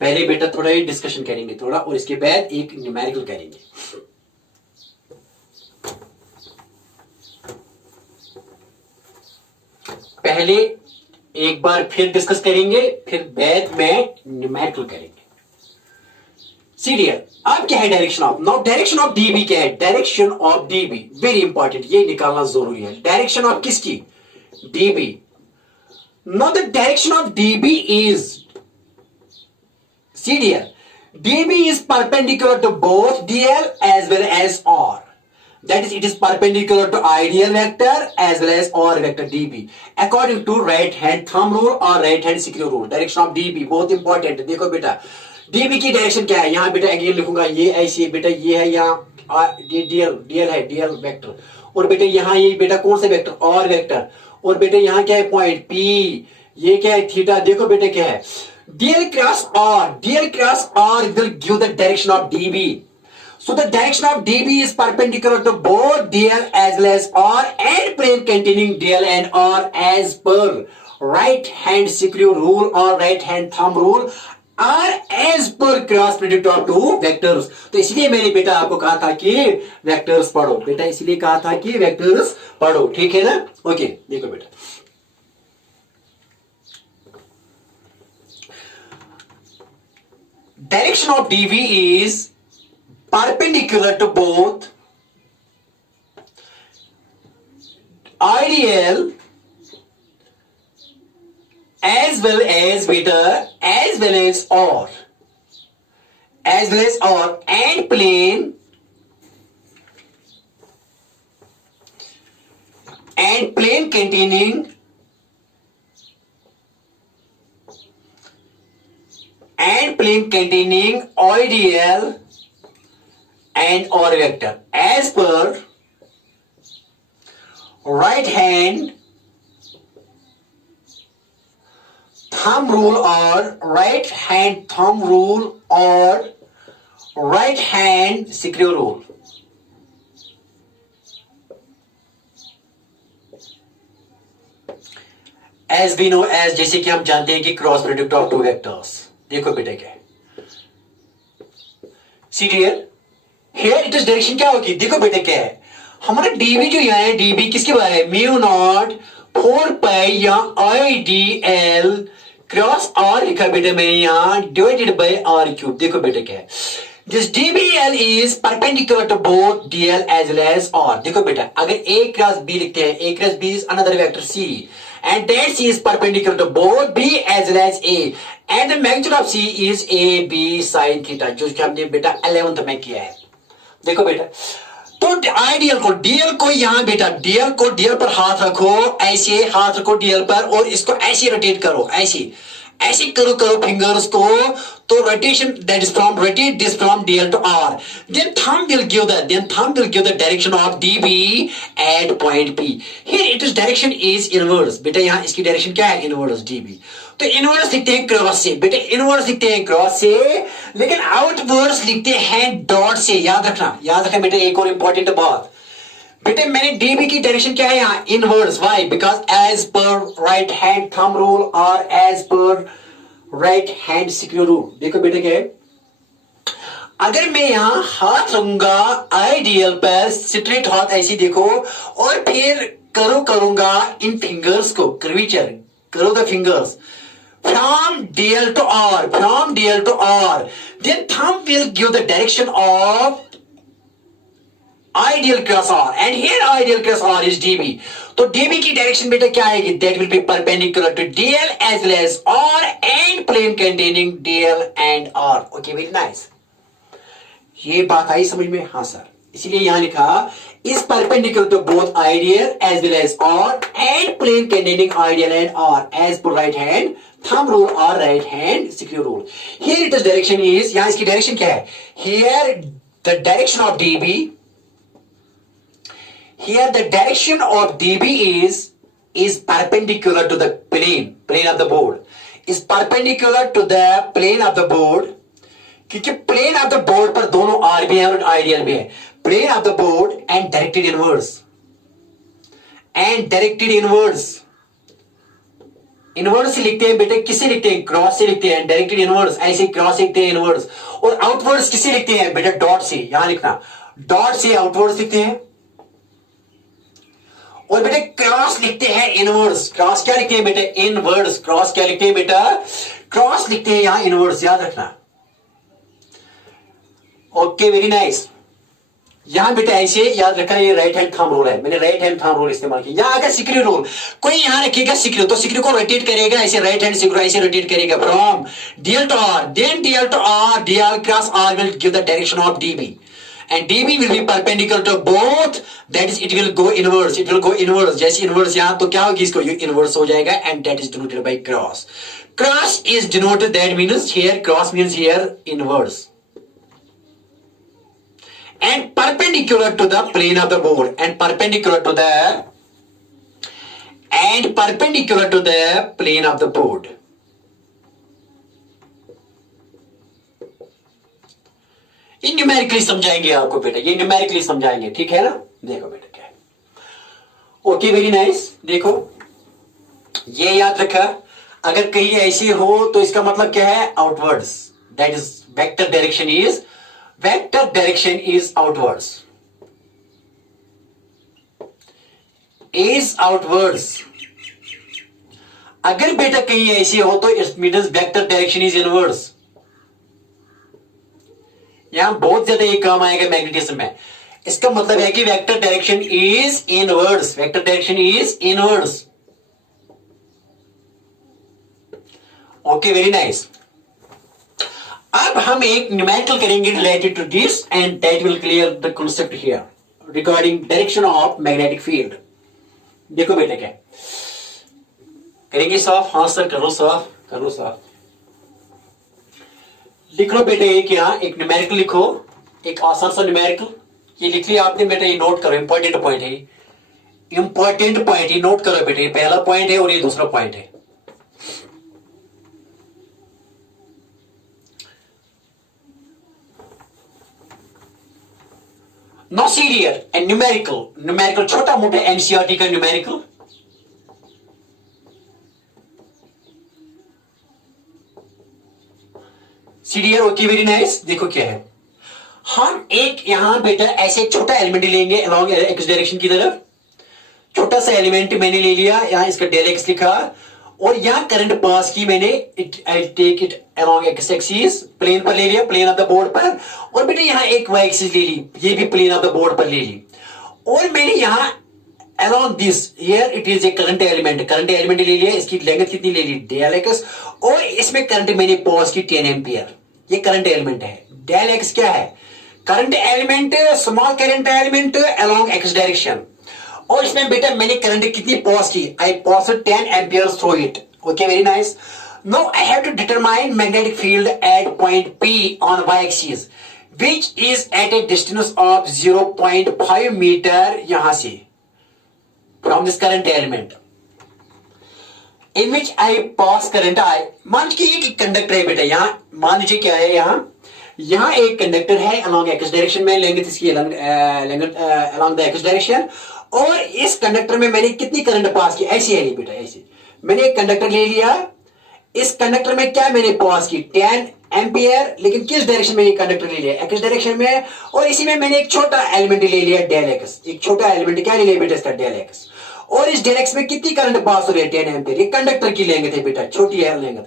पहले बेटा थोड़ा ही डिस्कशन करेंगे थोड़ा, और इसके बाद एक न्यूमेरिकल करेंगे। पहले एक बार फिर डिस्कस करेंगे, फिर बाद में न्यूमेरिकल करेंगे। सीरियल अब क्या है, direction of, now direction of DB क्या है, direction of DB very important, ये निकालना जरूरी है। डायरेक्शन ऑफ किसकी, DB. Now the direction of DB is serial, DB is perpendicular to both DL as well as R, that is it is perpendicular to ideal vector as well as or vector db according to right hand thumb rule or right hand screw rule। Direction of db बहुत important है। देखो बेटा db की direction क्या है, यहां बेटा again लिखूंगा, ये ऐसी बेटा, ये है यहाँ dl है, dl वेक्टर, और बेटा यहाँ ये बेटा कौन सा वेक्टर, और वेक्टर, और बेटा यहाँ क्या है पॉइंट p, ये क्या है थीटा। देखो बेटा क्या है, dl cross r will give the direction of db। So the direction of db is perpendicular to both dl as well as r and plane containing dl and r as per right hand screw rule or right hand thumb rule are as per cross product of two vectors। तो इसलिए मैंने बेटा आपको कहा था कि vectors पढ़ो बेटा, इसलिए कहा था कि वेक्टर्स पढ़ो, ठीक है ना। ओके देखो बेटा, direction of dv is perpendicular to both ideal as well as beta as well as or and plane containing ideal and or vector as per right hand thumb rule or right hand screw rule। as we know, as जैसे कि हम जानते हैं कि cross product of two vectors. देखो बेटा क्या है, serial here it is direction क्या होगी, देखो बेटा क्या है, हमारा डीबी जो यहाँ है, डीबी किसके बारे है, म्यू नॉट 4 पाई या I D L cross R लिखा बेटा मैंने यहाँ, डिवाइडेड बाय आर क्यूब। देखो बेटा क्या है, this dbl is perpendicular to both dl as well as r। देखो बेटा अगर a क्रॉस b लिखते हैं, a cross b is another vector c and that c is perpendicular to both b as well as a and the magnitude of c is a b sin theta, जो कि हमने बेटा 11th में किया है। देखो बेटा तो आइडियल को डीएल को यहां बेटा डीएल को डीएल पर हाथ रखो, ऐसे हाथ रखो डीएल पर, और इसको ऐसे रोटेट करो, ऐसे करो फिंगर्स को, तो rotation that is from rotate this from DL to R, then thumb will give the direction of DB at point P. Here it is direction is inverse, बेटा यहां इसकी डायरेक्शन क्या है, इनवर्स डीबी। तो inverse लिखते हैं cross से बेटे, इनवर्स लिखते हैं क्रॉस से, लेकिन आउटवर्ड्स लिखते हैं डॉट से। याद रखना बेटे एक और इंपॉर्टेंट बात बेटे, मैंने डीबी की डायरेक्शन क्या है यहां inverse, why? Because as per right hand thumb rule और as per right hand screw rule. देखो बेटे क्या है, अगर मैं यहां हाथ रखूंगा आइडियल पर स्ट्रेट हाथ ऐसे देखो, और फिर करूंगा इन फिंगर्स को कर्वीचर, करो the fingers from DL to R, then thumb will give the direction of ideal cross R, and here ideal cross R is DB. तो DB की डायरेक्शन बेटा क्या आएगी? That will be perpendicular to DL as well as R and plane containing DL and R. Okay, very nice. ये बात आई समझ में? हाँ सर, इसीलिए यहां लिखा is perpendicular to both ideal as well as R and plane containing ideal and R as per right hand thumb rule or right hand screw rule. Here it is direction is, यहां इसकी direction क्या है? Here the direction of DB, here the direction of DB is perpendicular to the plane of the board, is perpendicular to the plane of the board, क्योंकि plane of the board पर दोनों R भी है और I D L भी है। Plane of the board and directed inverse से लिखते हैं बेटे, किसे लिखते हैं? क्रॉस से लिखते हैं, डायरेक्टेड इनवर्स ऐसे क्रॉस लिखते हैं इनवर्स। और आउटवर्ड्स किसे लिखते हैं बेटा? डॉट से, यहां लिखना डॉट से आउटवर्ड्स लिखते हैं, और बेटे क्रॉस लिखते हैं इनवर्स। क्रॉस क्या लिखते हैं बेटे? इनवर्स। क्रॉस क्या लिखते हैं बेटा? क्रॉस लिखते हैं यहां इनवर्स, याद रखना। Okay, very nice. यहां बेटा ऐसे याद रखना, ये राइट हैंड थंब रूल है, मैंने राइट हैंड थंब रूल इस्तेमाल किया। यहां अगर सिक्री रूल कोई यहां रखेगा सिक्री, तो सिक्री को रोटेट करेगा ऐसे, राइट हैंड सिक्री ऐसे रोटेट करेगा from DL to R, then DL to R, DL cross R will give the direction of DB, and DB will be perpendicular to both, that is it will go inverse, जैसे inverse यहां, तो क्या होगी इसको? ये inverse हो जाएगा, and that is denoted by cross. Cross is denoted, that means here cross means here inverse and perpendicular to the plane of the board, and perpendicular to the plane of the board. ये numerically समझाएंगे आपको बेटा, ये numerically समझाएंगे, ठीक है ना? देखो बेटा क्या है। Okay, very nice. देखो ये याद रखा, अगर कहीं ऐसी हो तो इसका मतलब क्या है? Outwards, that is vector direction is outwards, अगर बेटा कहीं ऐसी हो तो it means vector direction is inverse. यहां बहुत ज्यादा ये काम आएगा मैग्नेटिज्म में। इसका मतलब है कि vector direction is inverse. Okay, very nice. अब हम एक न्यूमेरिकल करेंगे related to this, and that will clear the concept here regarding direction of magnetic field. देखो बेटा क्या करेंगे? साफ? हाँ सर, करो साफ। लिख लो बेटे, एक यहां एक न्यूमेरिकल लिखो, एक आसान सा न्यूमेरिकल। ये लिख लिया आपने बेटा, ये नोट करो, इंपॉर्टेंट पॉइंट है, ये नोट करो बेटे। ये पहला पॉइंट है और ये दूसरा पॉइंट है। नो सीरियर एंड न्यूमेरिकल छोटा मोटा एनसीईआरटी का न्यूमेरिकल। सीरियर, ओके, वेरी नाइस। देखो क्या है, हम एक यहां बेटा ऐसे एक छोटा एलिमेंट लेंगे अलॉन्ग एक्स डायरेक्शन की तरफ। छोटा सा एलिमेंट मैंने ले लिया, यहां इसका डेल एक्स लिखा, और यहां करंट पास की मैंने, I take it along X axis, plane पर ले लिया, प्लेन ऑफ द बोर्ड पर। और बेटा यहां एक वाई एक्सिस ले ली, ये भी प्लेन ऑफ द बोर्ड पर ले ली। और मैंने यहां along this here it is a current element ले लिया, इसकी लेंथ कितनी ले ली? डेल एक्स, और इसमें करंट मैंने पास की 10 एम्पियर। ये करंट एलिमेंट है। डेल एक्स क्या है? Current element, small current element along X direction. और इसमें बेटा मैंने करंट कितनी पास की? I pass 10 ampere through it. Okay, very nice. Now I have to determine magnetic field at point P on y axis which is at a distance of 0.5 metre यहां से from this current element. In which I pass current I, मान लीजिए एक conductor है बेटा, यहाँ मान लीजिए क्या है, यहाँ एक कंडक्टर है अलॉन्ग एक्स डायरेक्शन में, लेंगे इसकी अलॉन्ग द एक्स डायरेक्शन, और इस कंडक्टर में मैंने कितनी करंट पास की, ऐसी है ये बेटा, ऐसी मैंने एक कंडक्टर ले लिया, इस कंडक्टर में क्या मैंने पास की 10 एम्पियर, लेकिन किस डायरेक्शन में ये कंडक्टर ले लिया, एक्स डायरेक्शन में, और इसी में मैंने एक छोटा एलिमेंट ले लिया डेल एक्स, एक छोटा एलिमेंट क्या ले लिया बेटा इसका डेल एक्स, और इस डेल एक्स में कितनी करंट पास हो रही है 10 एम्पियर, ये कंडक्टर की लेंगे थे बेटा, छोटी है लेंगे,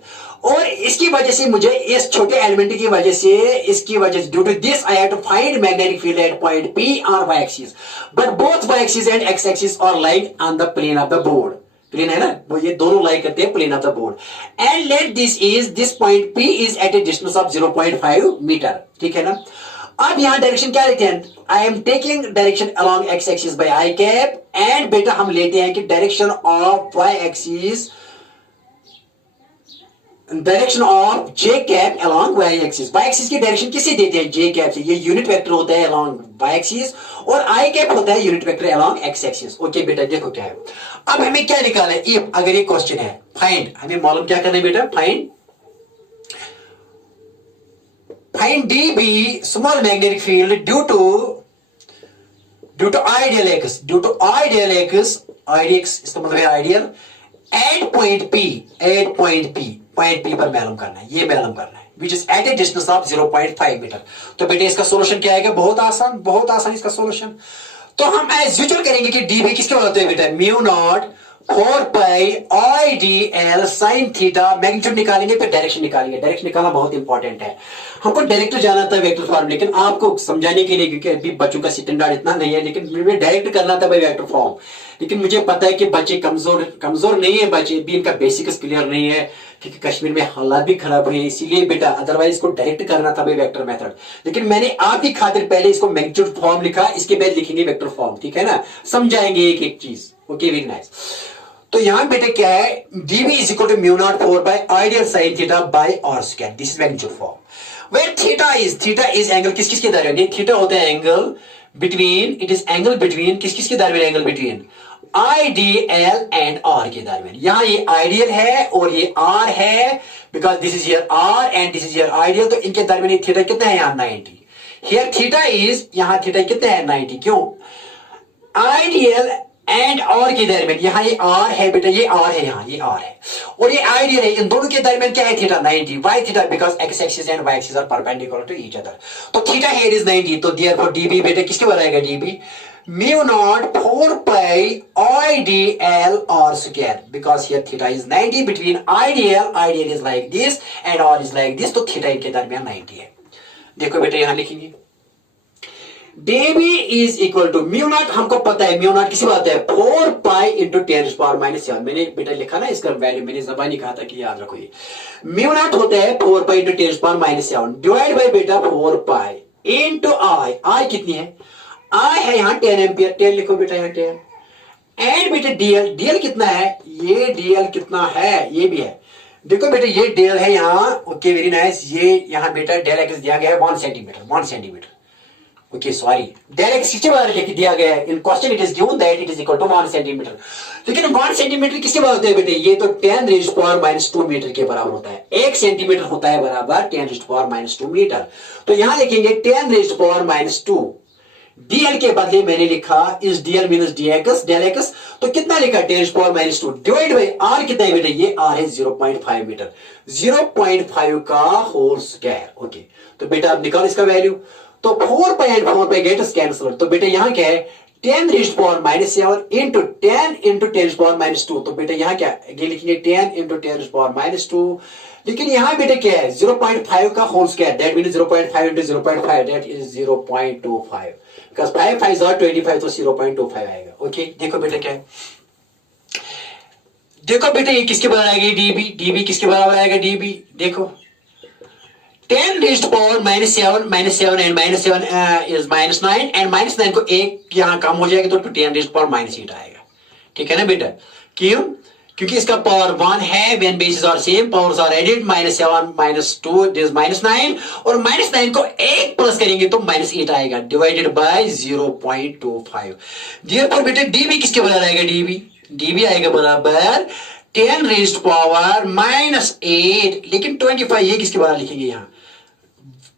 और इसकी वजह से मुझे इस छोटे एलिमेंट की वजह से, इसकी वजह से due to this I have to find magnetic field at point P और y axis, but both y axis and x axis are lying on the plane of the board, plane है ना वो, ये दोनों लाई करते हैं plane of the board, and let this point P is at a distance of 0.5 metre, ठीक है ना। अब यहां डायरेक्शन क्या लेते हैं, I am taking direction along X axis by I cap, and बेटा हम लेते हैं कि direction of Y axis, direction of J cap along Y axis, Y axis की डायरेक्शन किससे देते हैं, जे कैप से, ये यूनिट वेक्टर होता है अलोंग वाई एक्सिस, और आई कैप होता है unit vector along X axis. Okay बेटा देखो क्या है, अब हमें क्या निकालना है, इफ अगर ये क्वेश्चन है फाइंड, हमें मालूम क्या करना है बेटा, find dB small magnetic field due to ideal x, इसका मतलब है आइडियल, एट पॉइंट P पर मालूम करना है, ये मालूम करना है, which is at a distance of 0.5 metre. तो बेटे इसका सॉल्यूशन क्या आएगा, बहुत आसान इसका सॉल्यूशन। तो हम एज यूजुअल करेंगे कि dB किसके होते हैं बेटा, mu not 4 pi I D L sine theta, magnitude निकालेंगे फिर डायरेक्शन निकालेंगे, डायरेक्शन निकालना बहुत इंपॉर्टेंट है, हमको डायरेक्ट जाना था वेक्टर फॉर्म, लेकिन आपको समझाने के लिए, क्योंकि अभी बच्चों का स्टैंडर्ड इतना नहीं है, लेकिन मुझे डायरेक्ट करना था भाई वेक्टर फॉर्म, लेकिन मुझे पता है कि बच्चे कमजोर नहीं है, बच्चे भी इनका बेसिक्स क्लियर नहीं है, क्योंकि कश्मीर में हालात भी खराब हुए हैं, इसीलिए बेटा अदरवाइज इसको डायरेक्ट करना था भाई वेक्टर मेथड, लेकिन मैंने आपकी खातिर पहले इसको मैग्नीट्यूड फॉर्म लिखा, इसके बाद लिखेंगे वेक्टर फॉर्म, ठीक है ना, समझाएंगे एक एक चीज। Okay very nice. तो यहां बेटे क्या है, dB is equal to mu not 4 by ideal sine theta by R square, this is magnitude form, where theta is angle किस के दरमियान, थीटा होता है angle between, it is angle between किस के दरमियान, angle between IDL and R के दरमियान, यहां ये आइडियल है और ये आर है, because this is your R and this is your ideal, तो इनके दरमियान थीटा कितना है, यहां 90, हियर थीटा इज, यहां थीटा कितना है 90, क्यों, आइडियल एंड आर के दरमियान, यहां ये आर है बेटा, ये आर है, यहां ये आर है और ये आइडियल है, इन दोनों के दरमियान क्या है theta 90, why theta, because X axis and Y axis are perpendicular to each other, तो थीटा हियर इज 90, तो देयरफॉर dB बेटा किसके बराबर आएगा, dB mu not 4 pi IDL R square, because here theta is 90 between ideal is like this and R is like this, तो theta इनके दरमियान 90 है। देखो बेटा यहां लिखेंगे dB is equal to mu not, हमको पता है म्यू नॉट किसी बात है 4 पाई इंटू 10⁻⁻⁷, मैंने बेटा लिखा ना इसका वैल्यू, मैंने जबानी कहा था कि याद रखो, ये म्यू नॉट होता है 4 पाई इंटू 10⁻⁷ डिवाइड बाय बेटा 4 पाई इंटू आई कितनी है, आई है यहाँ 10 एम्पियर, 10 लिखो बेटा यहाँ 10, एंड बेटा डीएल कितना है, ये डीएल कितना है, ये भी है, देखो बेटा ये डेल है यहाँ, ओके वेरी नाइस, ये यहाँ बेटा डेल एक्स दिया गया है 1 centimetre, okay sorry, del x किसके बारे में दिया गया है, in question it is given that it is equal to 1 centimetre, लेकिन 1 सेंटीमीटर किसके बराबर होता है बेटे, ये तो 10⁻⁻² मीटर के बराबर होता है, 1 सेंटीमीटर होता है बराबर 10⁻² मीटर, तो यहां लिखेंगे 10⁻², डीएल के बदले मैंने लिखा इस DL minus DX, del X, तो कितना लिखा 10⁻² डिवाइड बाय आर कितना है बेटा, ये आर है 0.5 मीटर, 0.5 का होल स्क्वायर। ओके तो बेटा अब निकाल इसका वैल्यू, तो 4 पाई एंड 4 पाई गेट कैंसिल, तो बेटा यहां क्या है 10⁻⁷ इंटू 10 इंटू 10⁻², तो बेटा यहां क्या ये लिखेंगे 10 इंटू 10⁻², लेकिन यहां बेटा क्या है 0.5 का whole square, that means 0.5 into 0.5 that is 0.25, because 5 5 are 25, तो 0.25 आएगा। ओके देखो बेटा क्या है, देखो बेटा ये किसके बराबर आएगा, डीबी किसके बराबर आएगा, डीबी देखो 10⁻⁻⁷ एंड -7 इज -9 एंड -9 को एक यहां कम हो जाएगा तो 10⁻⁸ आएगा, ठीक है ना बेटा, क्यों, क्योंकि इसका पावर 1 है, when bases are same powers are added, -7 -2 is -9 और -9 को एक प्लस करेंगे तो -8 आएगा, डिवाइडेड बाय 0.25, देयरफॉर बेटा डीबी किसके बराबर आएगा, डीबी आएगा बराबर 10 रेज्ड पावर -8, लेकिन 25 ये किसके बाद लिखेंगे यहाँ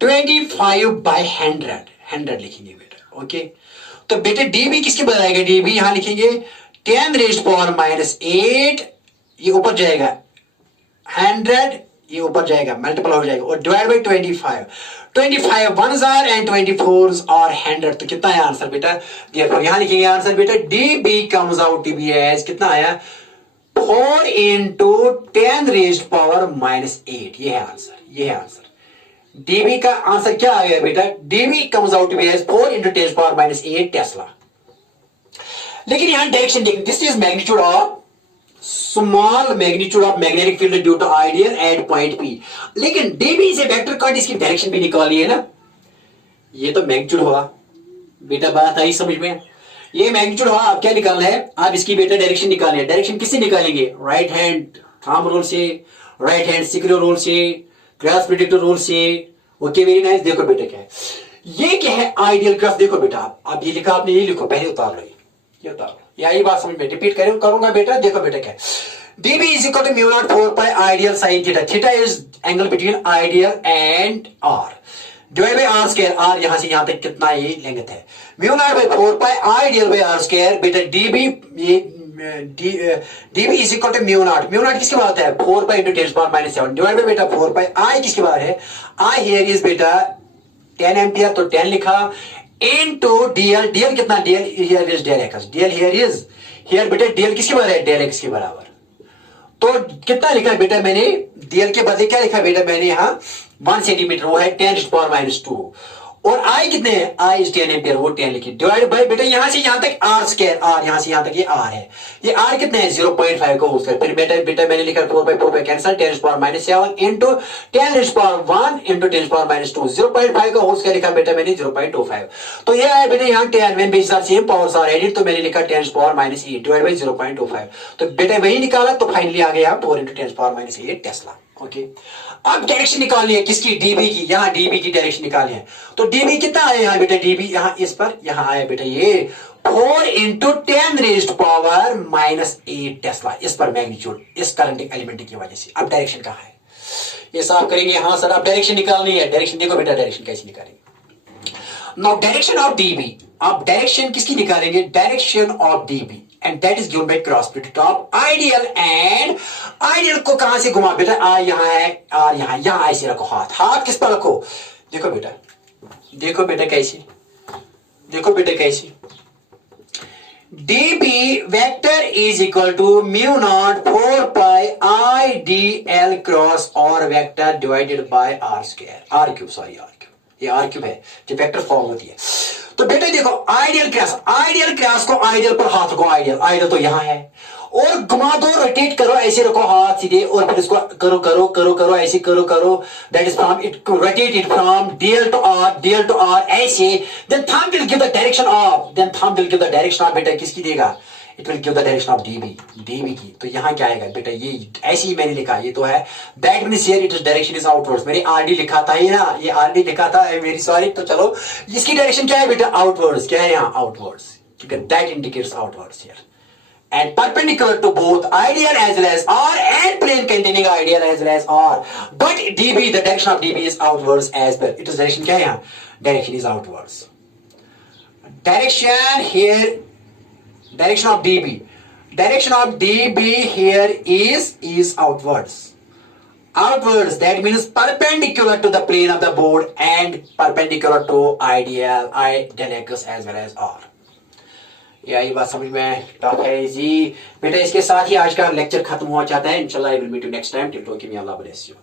25/100 लिखेंगे बेटा। ओके, तो बेटे डीबी किसके बाद आएगा, डीबी यहां लिखेंगे 10 रेज्ड पावर -8, ये ऊपर जाएगा 100, ये ऊपर जाएगा मल्टीपल हो जाएगा, और divide by 25 1s are and 24s are 100, तो कितना है आंसर बेटा, देखो यहां लिखेंगे आंसर बेटा DB comes out to be as कितना आया 4 into 10 रेज्ड पावर -8, ये है आंसर, ये है आंसर। डीबी का आंसर क्या आ गया बेटा, DB comes out to be as 4 into 10 power -8 tesla. लेकिन यहां डायरेक्शन देखिए, this is magnitude of small magnitude of magnetic field due to ideal at point P, लेकिन डीबी से वेक्टर कॉर्ड इसकी डायरेक्शन भी निकाली है ना, ये तो मैग्नीट्यूड हुआ बेटा, बात आई समझ में, ये मैग्नीट्यूड हुआ। आप क्या निकालना है, आप इसकी बेटा डायरेक्शन निकालना है। डायरेक्शन किससे निकालेंगे, राइट हैंड थंब रूल से, राइट हैंड सिक्रो रूल से, क्रॉस प्रेडिक्टर रूल से। Okay very nice. देखो बेटा क्या है, ये क्या है आइडियल ग्राफ, देखो बेटा आप ये लिखा, आपने ये लिखो, पहले उतार लो, ये उतार लो, यही बात समझ में, रिपीट करूंगा बेटा। देखो बेटा क्या है, dB is equal to mu naught 4 pi ideal sin theta. Theta is angle between ideal and R. Divided by R square. R यहां से यहां तक कितना ये लेंथ है, mu naught by 4 pi ideal by R square बेटा dB, ये dB is equal to mu naught. mu naught किसकी बात है 4 pi into 10 power -7 divided by बेटा 4 pi I किसकी बात है, I here is बेटा 10 एम्पियर, तो 10 लिखा into DL, DL कितना, DL here is DL x, DL here is here बेटा DL किसके बराबर है, DL x के बराबर, तो कितना लिखा है बेटा मैंने, DL के बदले क्या लिखा है बेटा मैंने यहाँ 1 सेंटीमीटर, वो है 10⁻², और I कितने हैं, I is 10 एम्पियर, वो 10 लिखिए, डिवाइड बाय बेटा यहां से यहां तक R स्क्वायर, R यहां से यहां तक ये R है, ये R कितने हैं 0.5 का होल स्क्वायर, फिर बेटा मैंने लिखा 4/4 कैंसिल, 10⁻⁷ इंटू 10⁻1 इंटू 10⁻², 0.5 का होल स्क्वायर लिखा बेटा मैंने 0.25, तो ये आया बेटा यहाँ 10 when bases are same powers are added, तो मैंने लिखा 10⁻8 डिवाइड बाय 0.25, तो बेटा वही निकाला, तो फाइनली आ गया 4 into 10⁻8 टेस्ला। ओके, अब डायरेक्शन निकालनी है किसकी, डीबी की, यहां डीबी की डायरेक्शन निकालनी है, तो डीबी कितना आया यहाँ बेटा, डीबी यहां इस पर यहां आया बेटा ये 4 into 10 रेज्ड पावर -8 टेस्ला, इस पर मैग्नीट्यूड, इस करंट एलिमेंट की वजह से। अब डायरेक्शन कहां है, ये साफ करेंगे। हाँ सर, अब डायरेक्शन निकालनी है, डायरेक्शन देखो बेटा, डायरेक्शन कैसे निकालेंगे, नाउ डायरेक्शन ऑफ डीबी, अब डायरेक्शन किसकी निकालेंगे, direction of dB, and that is given by cross product of ideal and ideal को कहां से घुमा बेटा, I यहां है, R यहां, यहां ऐसे रखो, हाथ हाथ किस पर रखो, देखो बेटा, देखो बेटा कैसे, देखो बेटा कैसे, dB vector is equal to mu naught 4 pi IDL cross और vector divided by R square, R cube, sorry R cube, ये R cube है जो वेक्टर फॉर्म होती है। तो बेटा देखो आइडियल क्रॉस को आइडियल पर हाथ रखो, आइडियल तो यहां है, और घुमा दो, रोटेट करो, ऐसे रखो हाथ सीधे, और फिर इसको करो करो करो करो ऐसे करो करो, that is from it, rotate it from DL to R ऐसे, then thumb will give the direction of, बेटा किसकी देगा, it will give the direction of DB की, तो यहां क्या आएगा बेटा, ये ऐसे ही मैंने लिखा, ये तो है, that means here it is direction is outwards, मैंने आरडी लिखा था, ये ना, ये आरडी लिखा था, वेरी सॉरी, तो चलो इसकी डायरेक्शन क्या है बेटा, आउटवर्ड्स, क्या है यहां आउटवर्ड्स, ठीक है, that indicates outwards here, and perpendicular to both ideal as well as R and plane containing ideal as well as R, but dB, the direction of dB is outwards as well, it is direction क्या है यहाँ, direction is outwards, direction here, direction of dB here is outwards, that means perpendicular to the plane of the board and perpendicular to ideal x as well as R। यही बात समझ में tough है जी बेटा। इसके साथ ही आज का लेक्चर खत्म हो जाता है, इंशाल्लाह I will meet you next time, till talking, Allah bless you.